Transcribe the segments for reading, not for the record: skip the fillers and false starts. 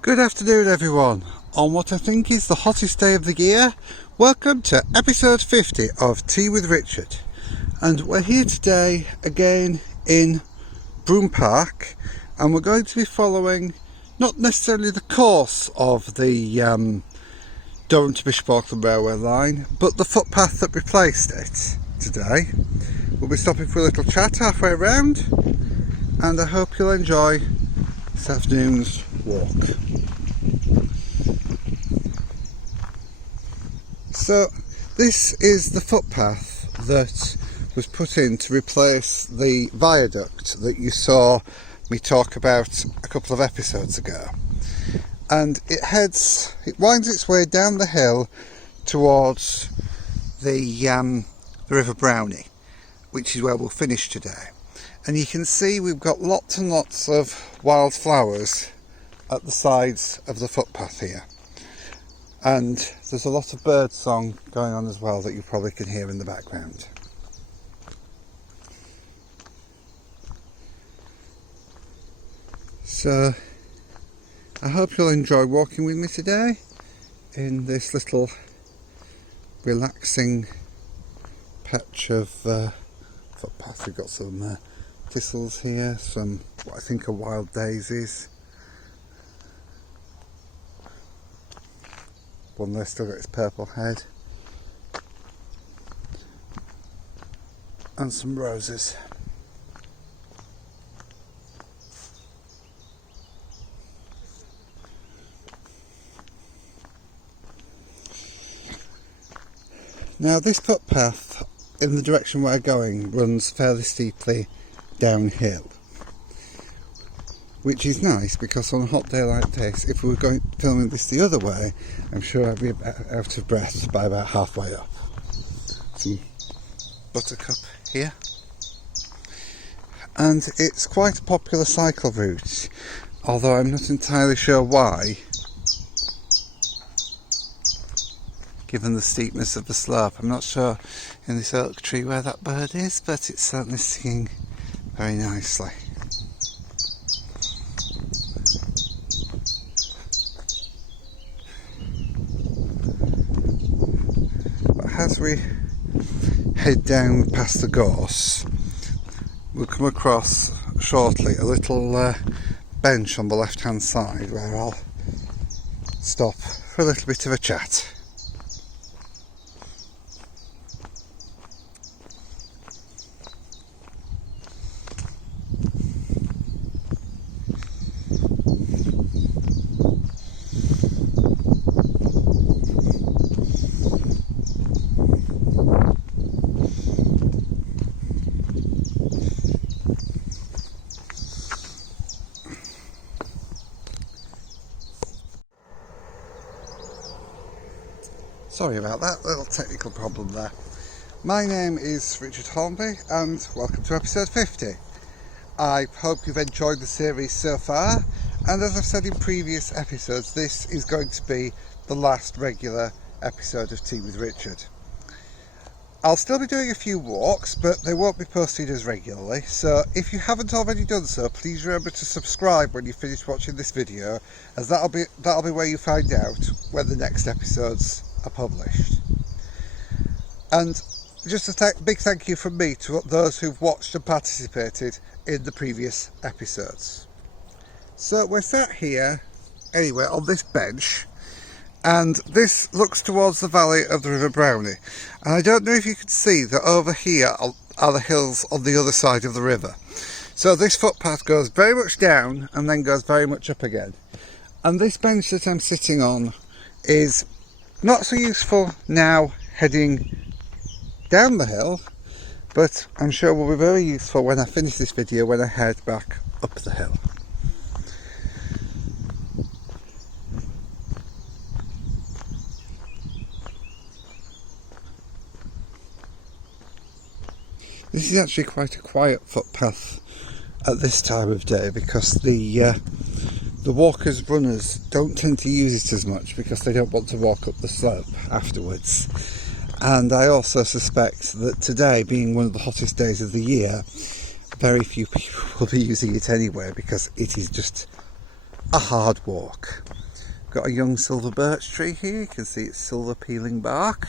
Good afternoon everyone, on what I think is the hottest day of the year. Welcome to episode 50 of Tea with Richard, and we're here today again in Broome Park, and we're going to be following not necessarily the course of the Durham to Bishop Auckland Railway line, but the footpath that replaced it today. We'll be stopping for a little chat halfway around, and I hope you'll enjoy this afternoon's walk. So this is the footpath that was put in to replace the viaduct that you saw me talk about a couple of episodes ago, and it winds its way down the hill towards the River Brownie, which is where we'll finish today. And you can see we've got lots and lots of wild flowers at the sides of the footpath here, and there's a lot of bird song going on as well that you probably can hear in the background. So I hope you'll enjoy walking with me today in this little relaxing patch of footpath. We've got some thistles here, some what I think are wild daisies. One there still got its purple head, and some roses. Now this footpath in the direction we're going runs fairly steeply downhill, which is nice because on a hot day like this, if we were filming this the other way, I'm sure I'd be out of breath by about halfway up. Some buttercup here, and it's quite a popular cycle route, although I'm not entirely sure why, given the steepness of the slope. I'm not sure in this oak tree where that bird is, but it's certainly singing very nicely. As we head down past the gorse, we'll come across shortly a little bench on the left hand side where I'll stop for a little bit of a chat. Sorry about that little technical problem there. My name is Richard Hornby and welcome to episode 50. I hope you've enjoyed the series so far, and as I've said in previous episodes, this is going to be the last regular episode of Tea with Richard. I'll still be doing a few walks, but they won't be posted as regularly, so if you haven't already done so, please remember to subscribe when you finish watching this video, as that'll be where you find out when the next episodes are published. And just a big thank you from me to those who've watched and participated in the previous episodes. So we're sat here anyway on this bench, and this looks towards the valley of the River Brownie, and I don't know if you can see that over here are the hills on the other side of the river. So this footpath goes very much down and then goes very much up again, and this bench that I'm sitting on is not so useful now heading down the hill, but I'm sure will be very useful when I finish this video, when I head back up the hill. This is actually quite a quiet footpath at this time of day, because the walkers, runners don't tend to use it as much because they don't want to walk up the slope afterwards. And I also suspect that today, being one of the hottest days of the year, very few people will be using it anyway, because it is just a hard walk. Got a young silver birch tree here, you can see its silver peeling bark.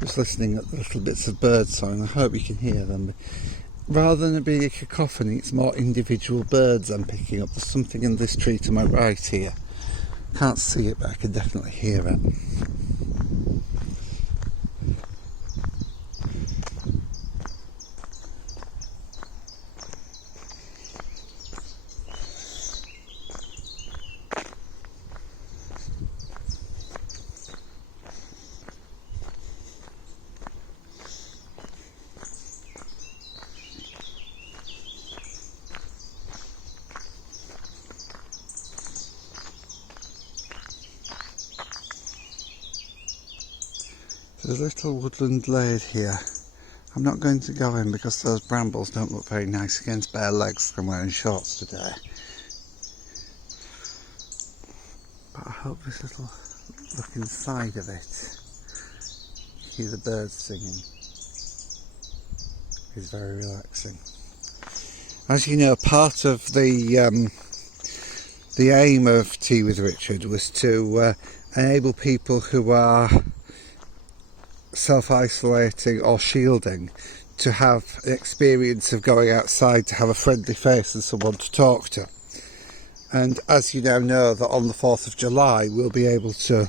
Just listening at the little bits of bird song, I hope you can hear them. Rather than it being a cacophony, it's more individual birds I'm picking up. There's something in this tree to my right here. Can't see it, but I can definitely hear it. There's a little woodland glade here. I'm not going to go in because those brambles don't look very nice against bare legs. I'm wearing shorts today. But I hope this little look inside of it, hear the birds singing, is very relaxing. As you know, part of the aim of Tea with Richard was to enable people who are self-isolating or shielding to have an experience of going outside, to have a friendly face and someone to talk to. And as you now know, that on the 4th of July we'll be able to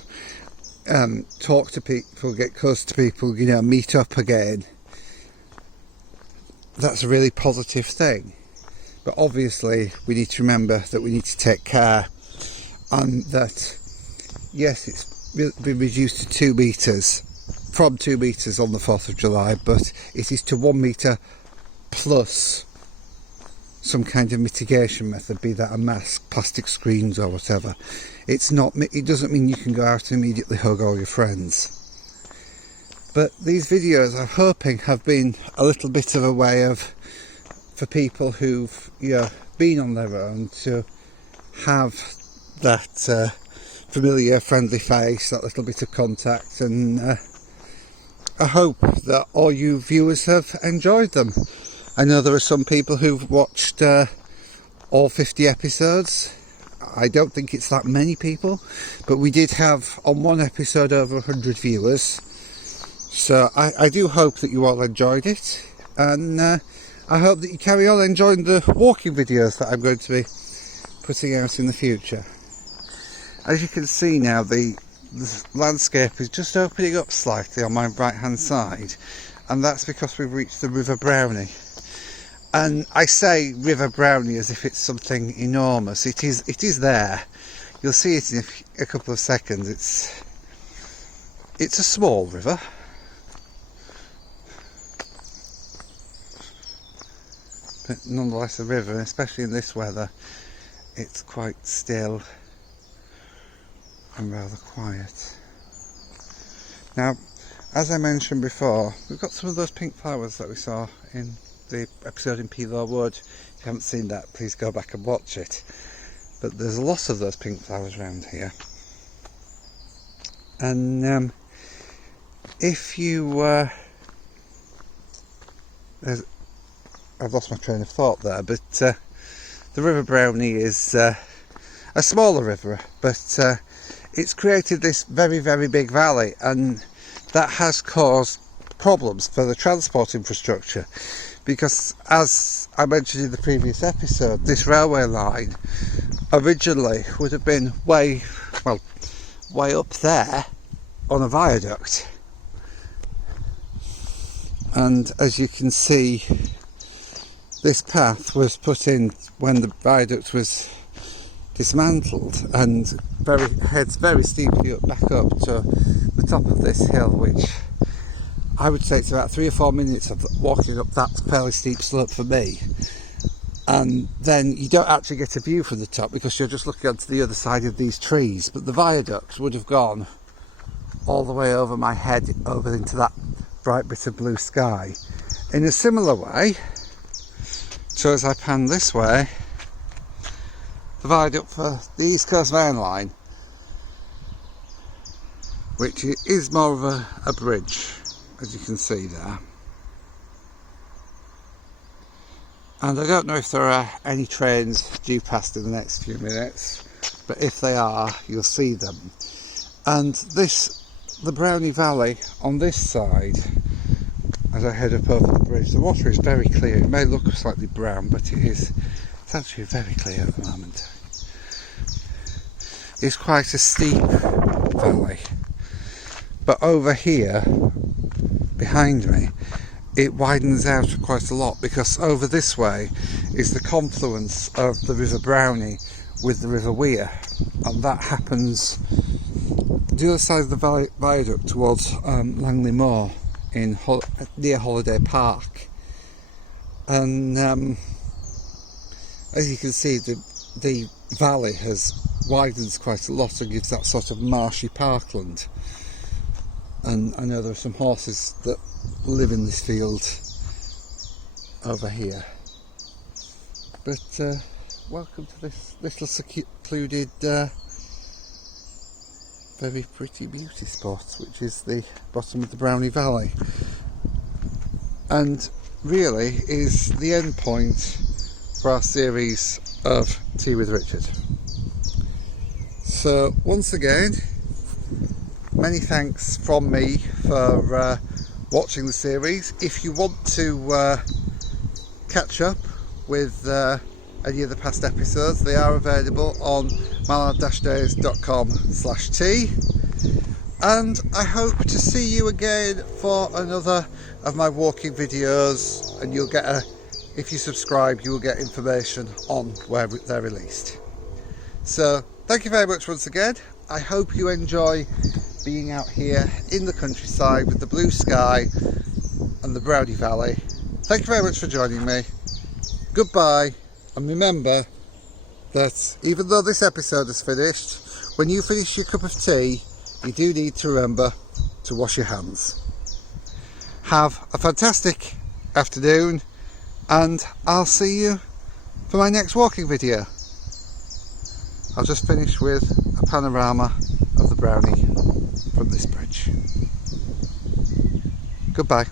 talk to people, get close to people, you know, meet up again. That's a really positive thing. But obviously we need to remember that we need to take care, and that yes, it's been reduced to 2 metres from 2 metres on the 4th of July, but it is to 1 metre plus some kind of mitigation method, be that a mask, plastic screens or whatever. It doesn't mean you can go out and immediately hug all your friends. But these videos, I'm hoping, have been a little bit of a way for people who've been on their own to have that familiar, friendly face, that little bit of contact, and I hope that all you viewers have enjoyed them. I know there are some people who've watched all 50 episodes. I don't think it's that many people, but we did have on one episode over 100 viewers. So I do hope that you all enjoyed it, and I hope that you carry on enjoying the walking videos that I'm going to be putting out in the future. As you can see now, the landscape is just opening up slightly on my right hand side, and that's because we've reached the River Brownie. And I say River Brownie as if it's something enormous. It is there. You'll see it in a couple of seconds. It's a small river, but nonetheless a river, and especially in this weather it's quite still and rather quiet. Now, as I mentioned before, we've got some of those pink flowers that we saw in the episode in Peelaw Wood. If you haven't seen that, please go back and watch it. But there's lots of those pink flowers around here. And if you I've lost my train of thought there, but the River Brownie is a smaller river, but it's created this very, very big valley, and that has caused problems for the transport infrastructure, because as I mentioned in the previous episode, this railway line originally would have been way up there on a viaduct, and as you can see, this path was put in when the viaduct was dismantled, and heads very steeply back up to the top of this hill, which I would say it's about 3 or 4 minutes of walking up that fairly steep slope for me. And then you don't actually get a view from the top because you're just looking onto the other side of these trees, but the viaduct would have gone all the way over my head, over into that bright bit of blue sky. In a similar way, so as I pan this way, the viaduct for the East Coast Main Line which is more of a bridge, as you can see there. And I don't know if there are any trains due past in the next few minutes, but if they are, you'll see them. And the Brownie Valley on this side, as I head up over the bridge, the water is very clear. It may look slightly brown, but it's actually very clear at the moment. It's quite a steep valley, but over here behind me it widens out quite a lot, because over this way is the confluence of the River Brownie with the River Wear, and that happens the other side of the viaduct towards Langley Moor in near Holiday Park. And as you can see, the valley has widened quite a lot and gives that sort of marshy parkland. And I know there are some horses that live in this field over here. But welcome to this little secluded, very pretty beauty spot, which is the bottom of the Brownie Valley, and really is the end point for our series of Tea with Richard. So once again, many thanks from me for watching the series. If you want to catch up with any of the past episodes, they are available on mallard-days.com/tea, and I hope to see you again for another of my walking videos, and you'll get if you subscribe, you will get information on where they're released. So thank you very much once again. I hope you enjoy being out here in the countryside with the blue sky and the Brownie Valley. Thank you very much for joining me. Goodbye, and remember that even though this episode is finished, when you finish your cup of tea, you do need to remember to wash your hands. Have a fantastic afternoon, and I'll see you for my next walking video. I'll just finish with a panorama of the Brownie from this bridge. Goodbye.